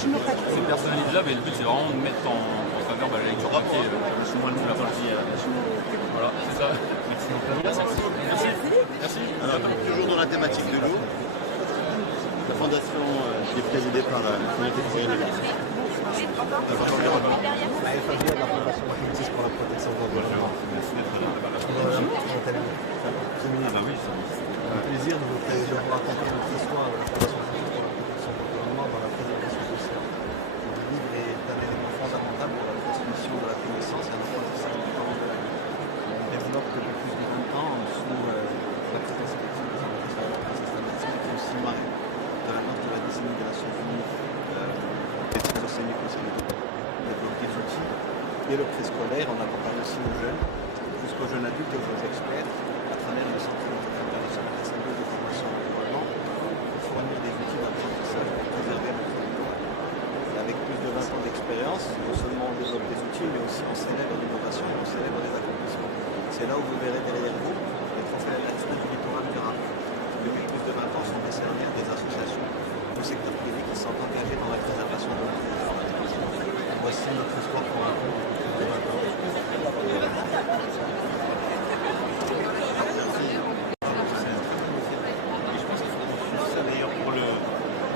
Ces personnalités-là, mais le but c'est vraiment de mettre en faveur la lecture papier. Voilà, c'est ça. Merci beaucoup. Merci. Alors, toujours dans la thématique de l'eau, la fondation qui est présidée par la communauté de la FAG, la Fondation Francis pour la protection de l'environnement. C'est un plaisir de vous raconter notre histoire de la Fondation Francis pour la protection de l'environnement dans la préservation sociale. Le livre est un élément fondamental pour la transmission de la connaissance et un apprentissage du parent de la vie. On développe depuis plus de 20 ans sous la protection de la qui est aussi marquée de la note de la décennie des Nations Unies. Les enseignants concernés développer des outils et le préscolaire, on accompagne aussi aux jeunes, jusqu'aux jeunes adultes et aux experts, à travers le centre international de formation en environnement, pour fournir des outils d'apprentissage pour préserver notre environnement. Avec plus de 20 ans d'expérience, non seulement on développe des outils, mais aussi on célèbre l'innovation et on célèbre les accomplissements. C'est là où vous verrez derrière vous les trophées Alliance du littoral durable. Depuis plus de 20 ans, sont décernés à des associations du secteur privé qui sont engagées dans la préservation de l'environnement. Voici notre histoire pour un peu. C'est d'ailleurs pour le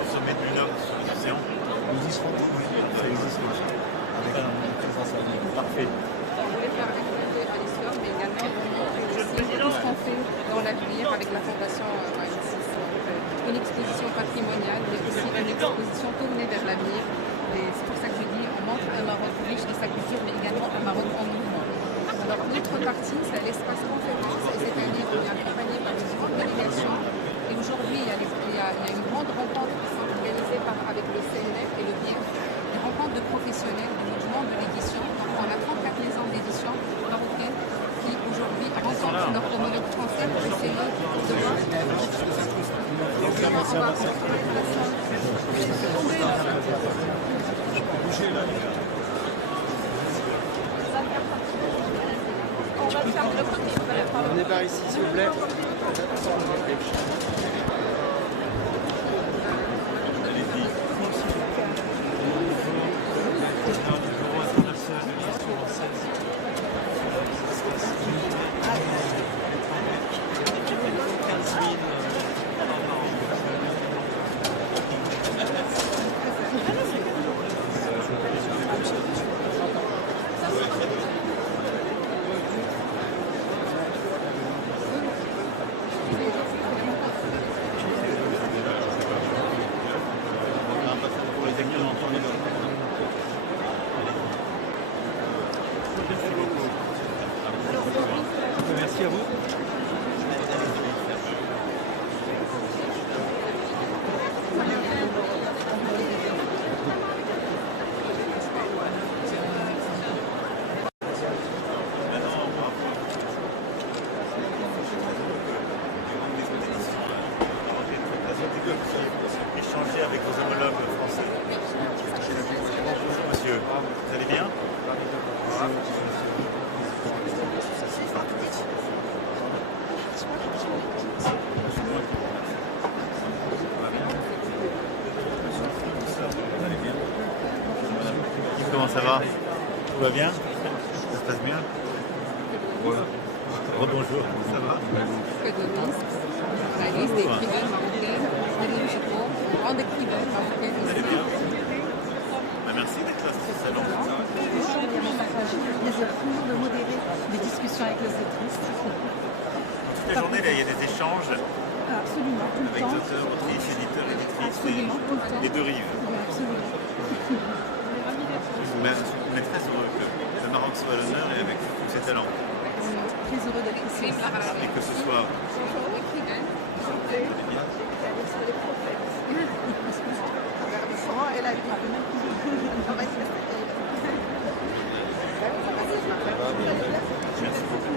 sommet de l'homme sur les océans. Nous y serons, oui, ça existe aussi. Avec une présence à venir. Parfait. On voulait faire découvrir à l'histoire, mais également tout ce qu'on fait dans l'avenir avec la Fondation Francis. Une exposition patrimoniale, mais aussi une exposition tournée vers l'avenir. Et c'est pour ça que je dis, on montre un Maroc riche de sa culture, mais également un Maroc en mouvement. Alors, l'autre partie, c'est l'espace conférence, et cette année, on est accompagné par une grande délégation. Et aujourd'hui, il y a une grande rencontre qui sont organisées avec le CNF et le BIEF, des rencontres de professionnels du mouvement de l'édition. Donc, on a 34 ans d'édition marocaine qui, aujourd'hui, rencontrent leur homologue français pour essayer de voir. Venez par ici, s'il vous plaît. Merci à vous. Échanger avec vos homologues français. Monsieur, vous allez bien? Comment ça va? Tout va bien? Ça se passe bien? Rebonjour, ça va? Économiste, journaliste, écrivaine marocaine, Nadine Chico, grande écrivaine marocaine ici. Merci d'être là sur ce salon. Plaisir toujours de modérer des discussions avec les autrices. Toute la journée, là, il y a des échanges Absolument, tout le avec temps. auteurs, autrices, éditeurs, éditrices Absolument, tout le temps. des deux rives. Oui, absolument. Mais on est très heureux que le Maroc soit à l'honneur et avec tous ses talents. Très heureux d'être ici. Et que ce soit... Elle a dit. Merci beaucoup.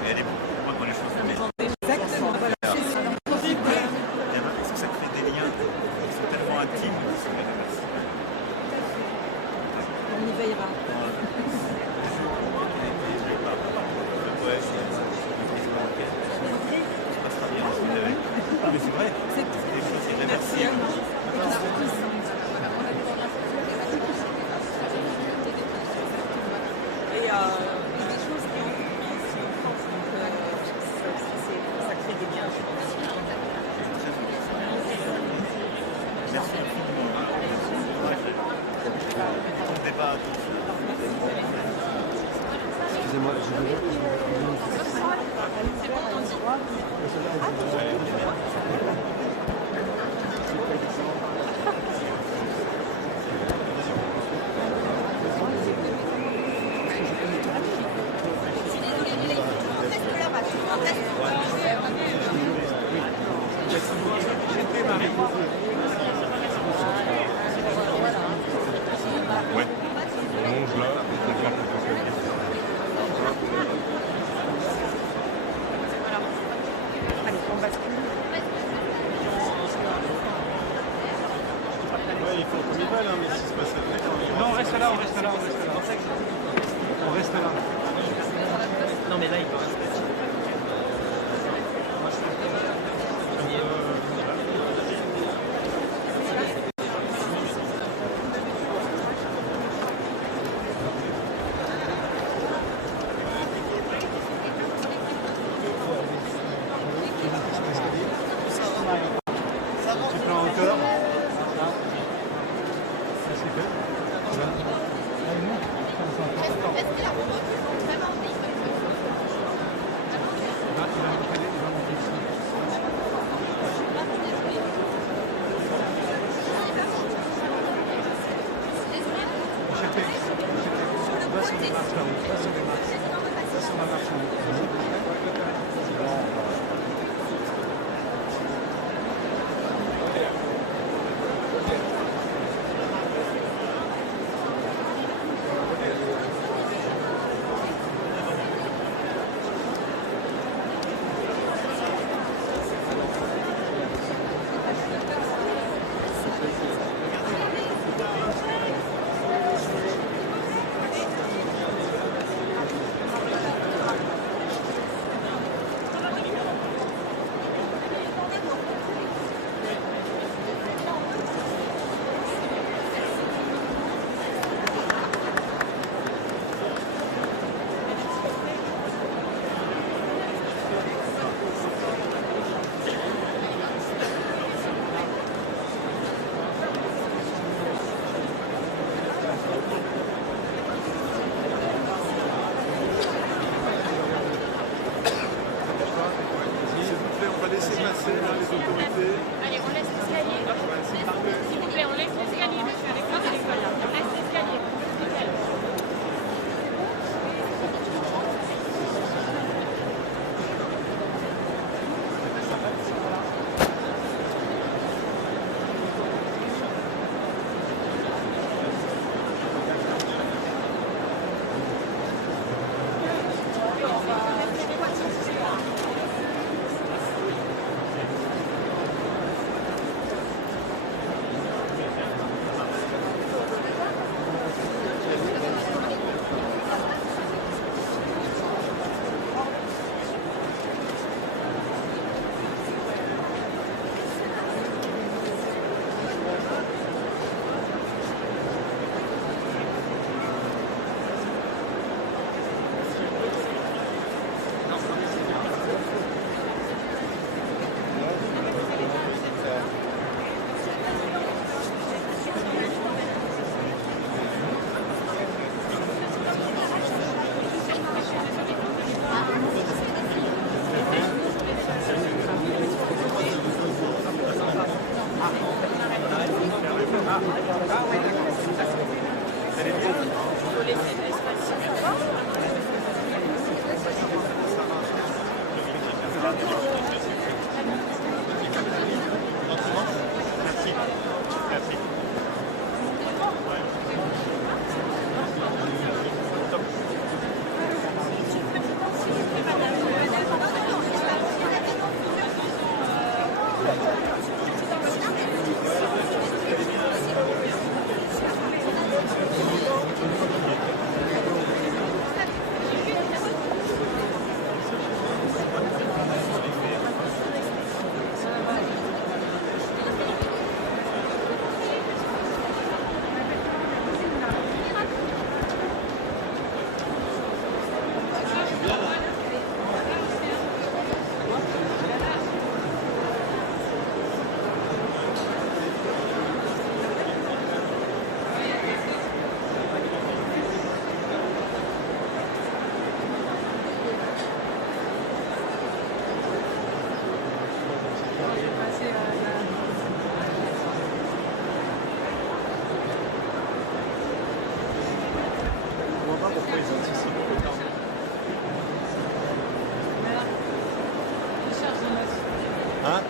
Et elle est beaucoup moins dans les choses domestiques. Exactement, voilà. C'est ça qui fait des liens qui sont tellement intimes. On y veillera. Mais c'est vrai, c'est des choses irréversibles. Et des choses qui ont ici en France, donc ça crée des liens. Merci infiniment. On ne pas Excusez-moi, Ouais. On mange là, on va faire Allez, on bascule. Ouais, il faut qu'on y va là, mais si se passe après, non, on reste là, on reste là, on reste là. On reste là. Non, mais là, il peut rester. Tu prends en hauteur. Ça c'est fait. Là, tu vas monter ici. Échappé. Va sur les marches là-haut. Va sur les marches. Va sur la marche là-haut. Allez, on laisse l'escalier. S'il vous plaît, on laisse l'escalier, monsieur, avec moi, c'est voilà. On laisse l'escalier. Nickel. Hein?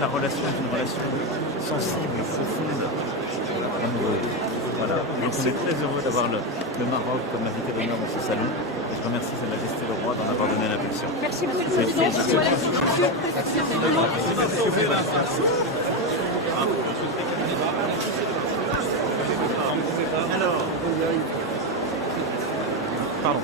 La relation est une relation sensible, profonde, amoureuse. Voilà. Donc on est très heureux d'avoir le Maroc comme invité d'honneur dans ce salon. Et je remercie Sa Majesté le Roi d'en avoir donné l'impulsion. Merci beaucoup. Alors, pardon.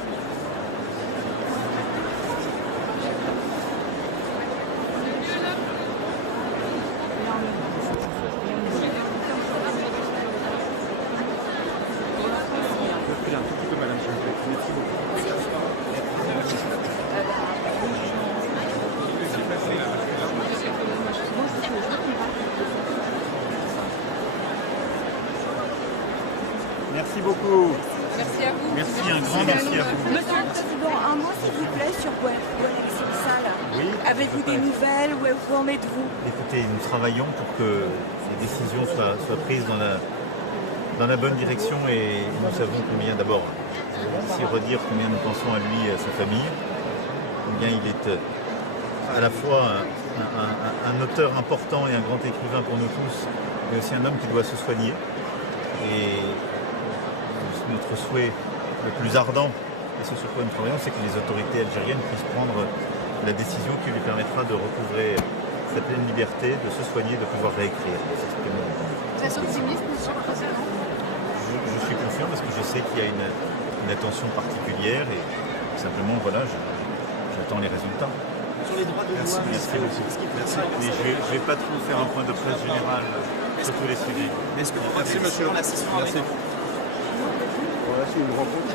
Merci beaucoup. Merci à vous. Merci, un grand merci à vous. Monsieur le Président, un mot s'il vous plaît sur Guadaliximsal. Oui. Avez-vous des nouvelles? Où en êtes-vous? Écoutez, nous travaillons pour que les décisions soient prises dans la bonne direction et nous savons combien, d'abord, ici redire combien nous pensons à lui et à sa famille, combien il est à la fois un auteur important et un grand écrivain pour nous tous, mais aussi un homme qui doit se soigner. Et notre souhait le plus ardent, et ce sur quoi nous travaillons, c'est que les autorités algériennes puissent prendre la décision qui lui permettra de recouvrer sa pleine liberté, de se soigner, de pouvoir réécrire. Vous êtes optimiste, monsieur le Président? Je suis confiant parce que je sais qu'il y a une attention particulière et simplement, voilà, j'attends les résultats. Sur les droits de l'homme, merci beaucoup. Mais je ne vais pas trop faire un point de presse général sur tous les sujets. Merci monsieur. Merci. Voilà, c'est une rencontre.